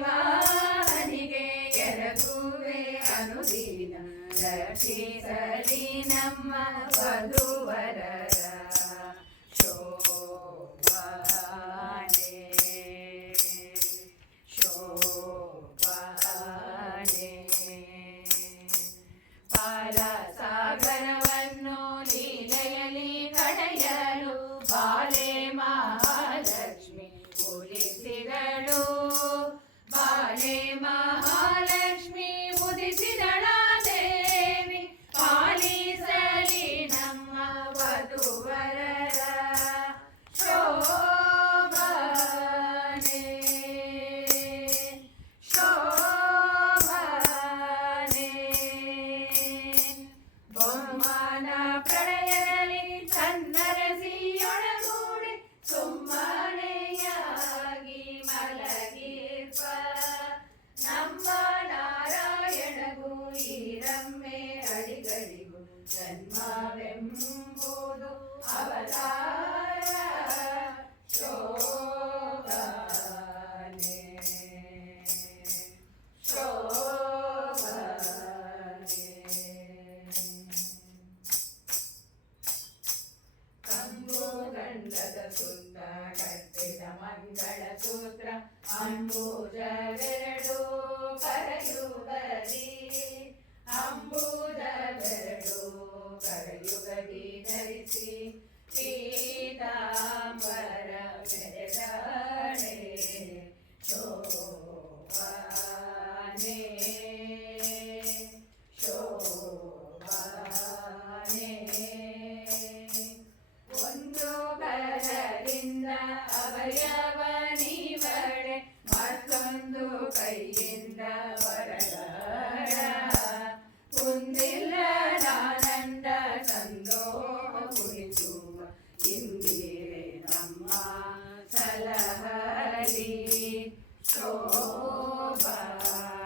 ಪಕ್ಷಿವಾನಿಗೆ ಎರಗುವೆ ಅನುದಿನ ರಕ್ಷಿಸಲಿ ನಮ್ಮ ಬದುಕು ಮಂಗಳಸೂತ್ರ ಅಂಬೂಜವೆರಡು ಕರಯುಗದಿ ಅಂಬೂಜವೆರಡು ಕರಯುಗದಿ ಧರಿಸಿ ಪೀತಾಂಬರ ಮೆರೆದಾಳೆ ಶೋಭಾನೆ hari bye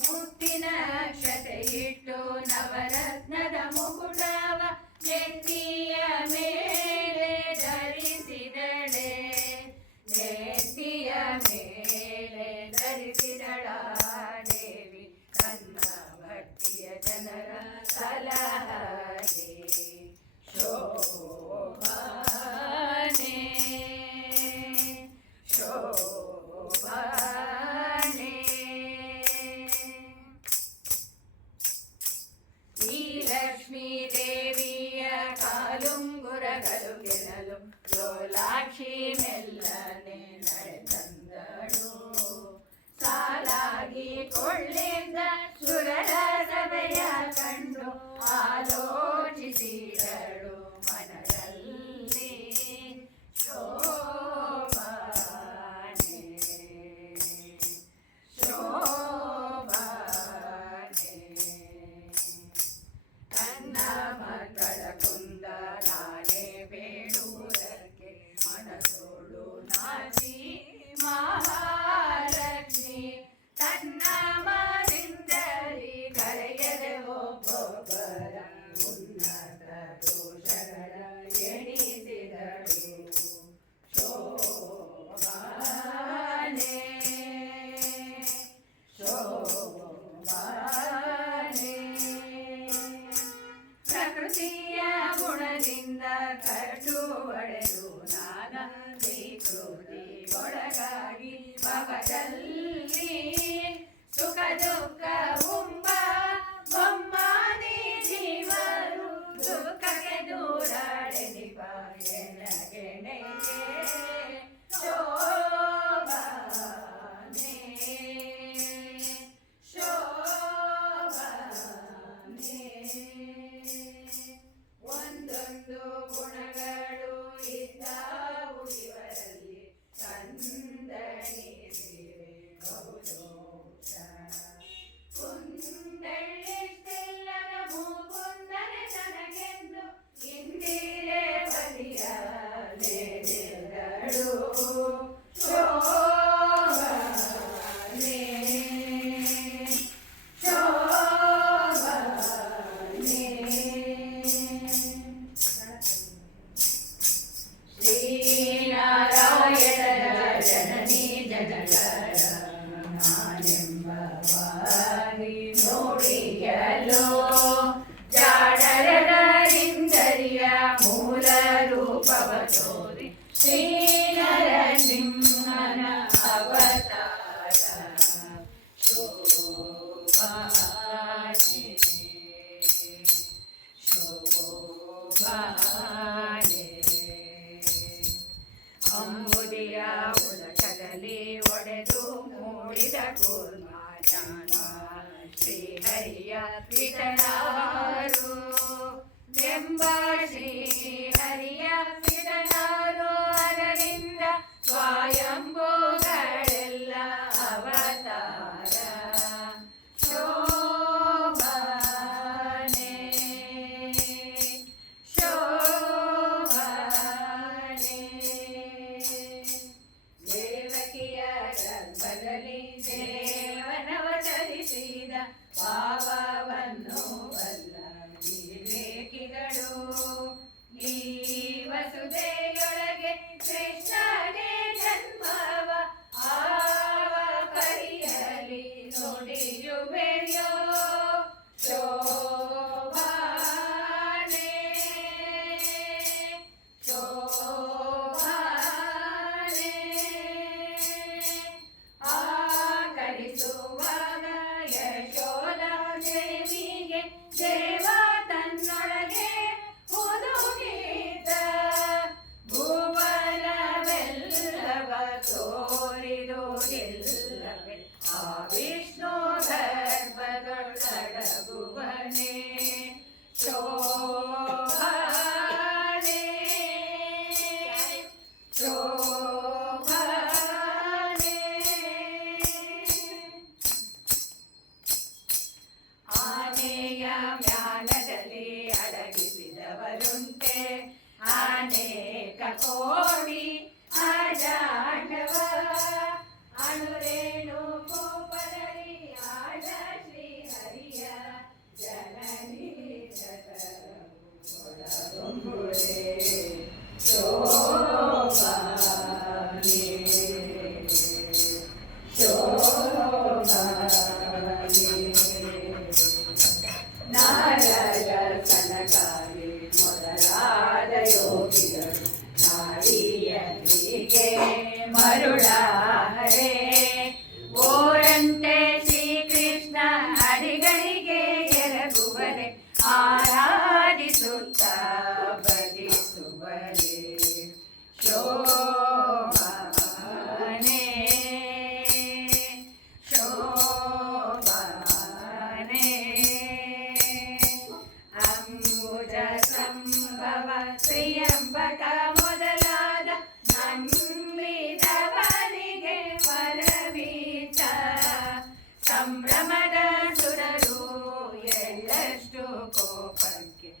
ಮುತ್ತಿನ ಅಕ್ಷತೆ ಇಟ್ಟು ನವರತ್ನದ ಮುಗುಡವ ಎತ್ತಿ sakal Bye. ಸುವರ್ಣೇ ಶೋ താരകൾ മരുളാ. copan que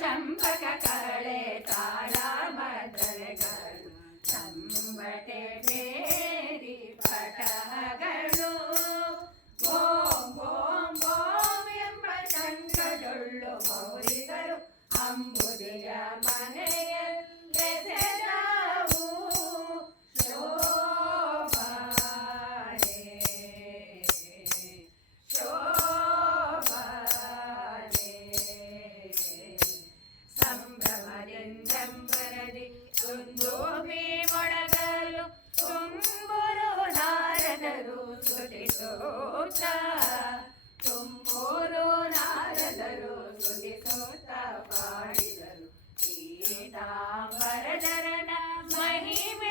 ಚಂಪಕ ಕಳೆ ತಾಳ ಮದರಗಳು ಚಂಬಟೆ ಬೇ ಪಾಡಿದರು ಪೀತಾಂಬರಧರನ ಮಹಿಮೆಯ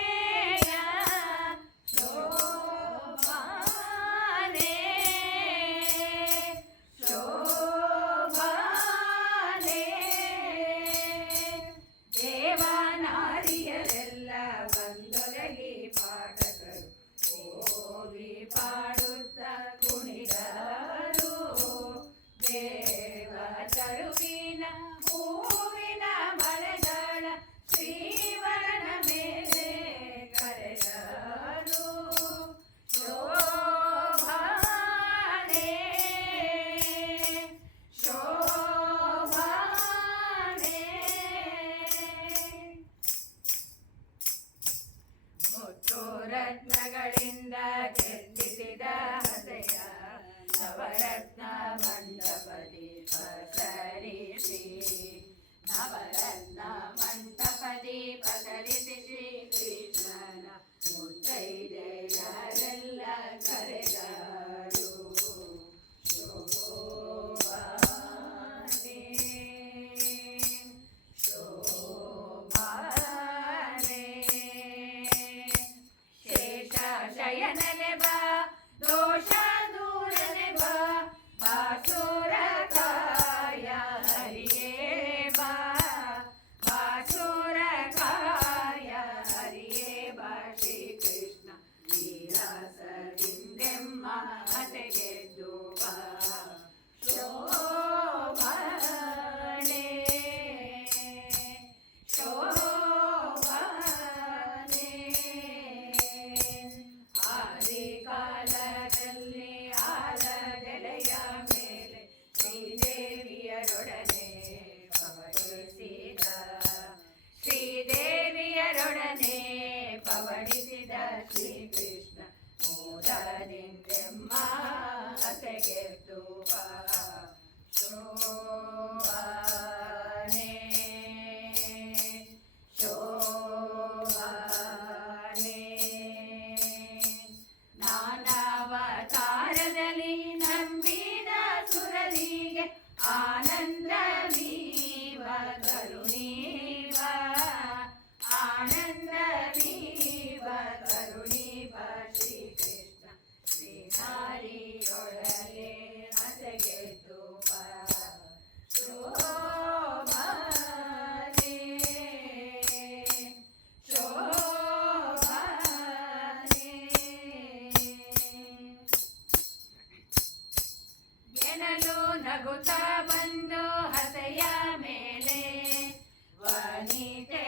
He ವನಿತೆ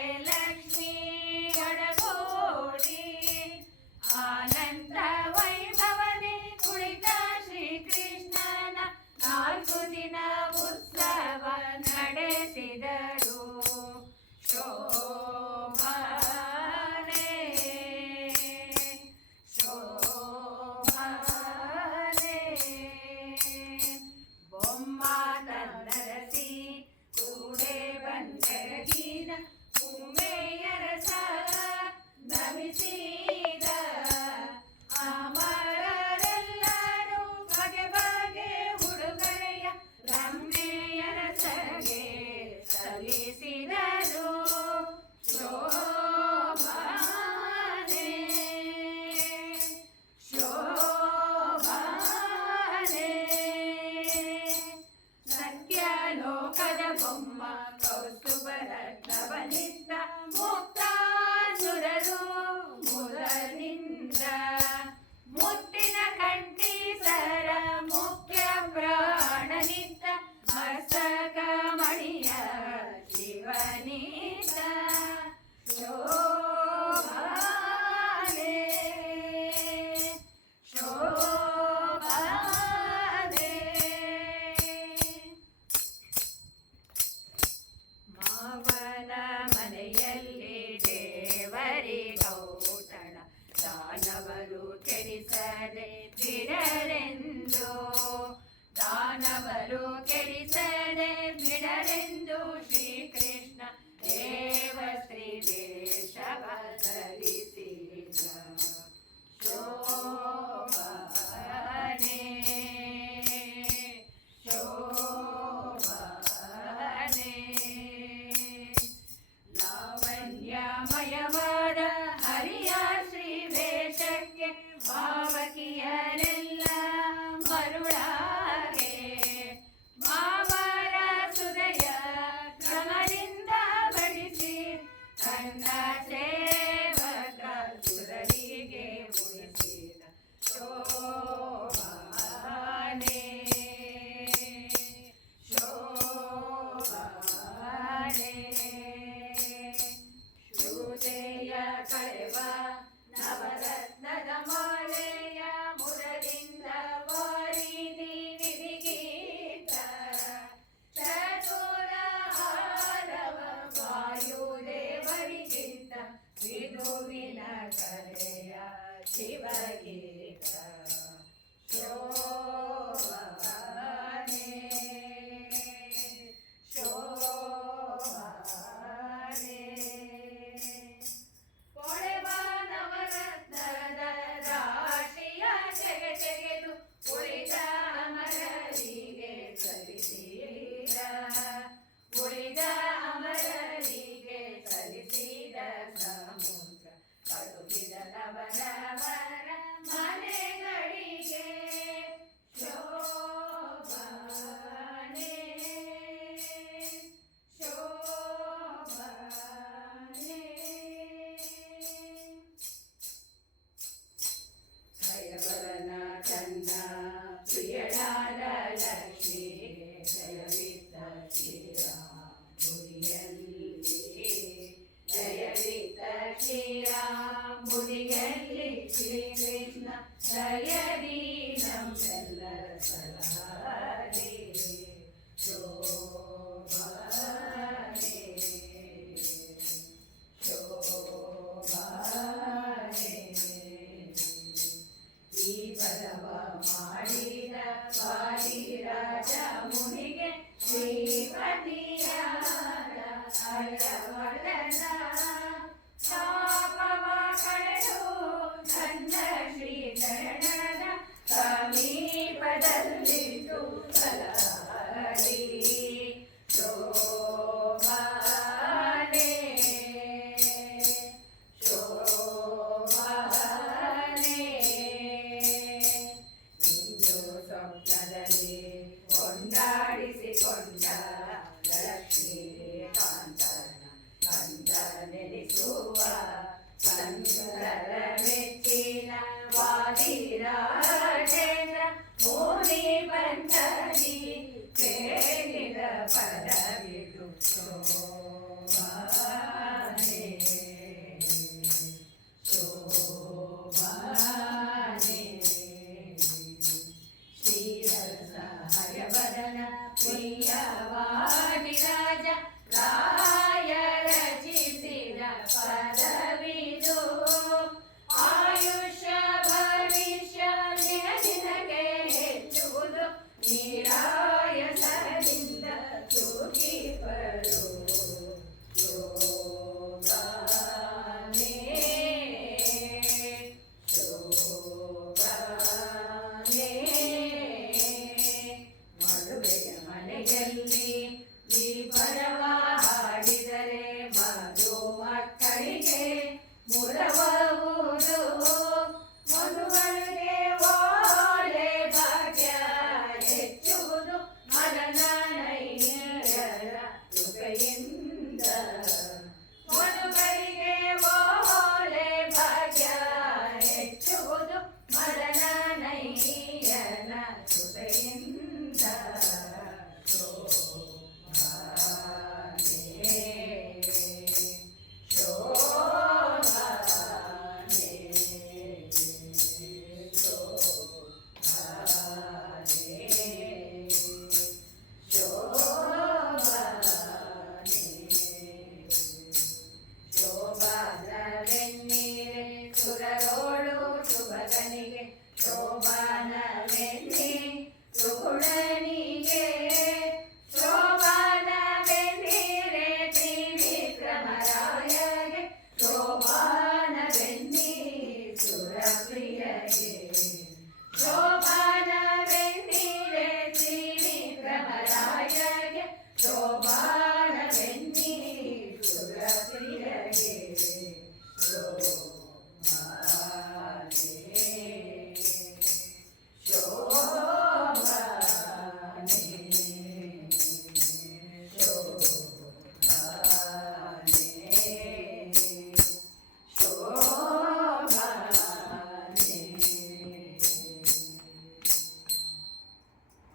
ప్రియవాణి రాజా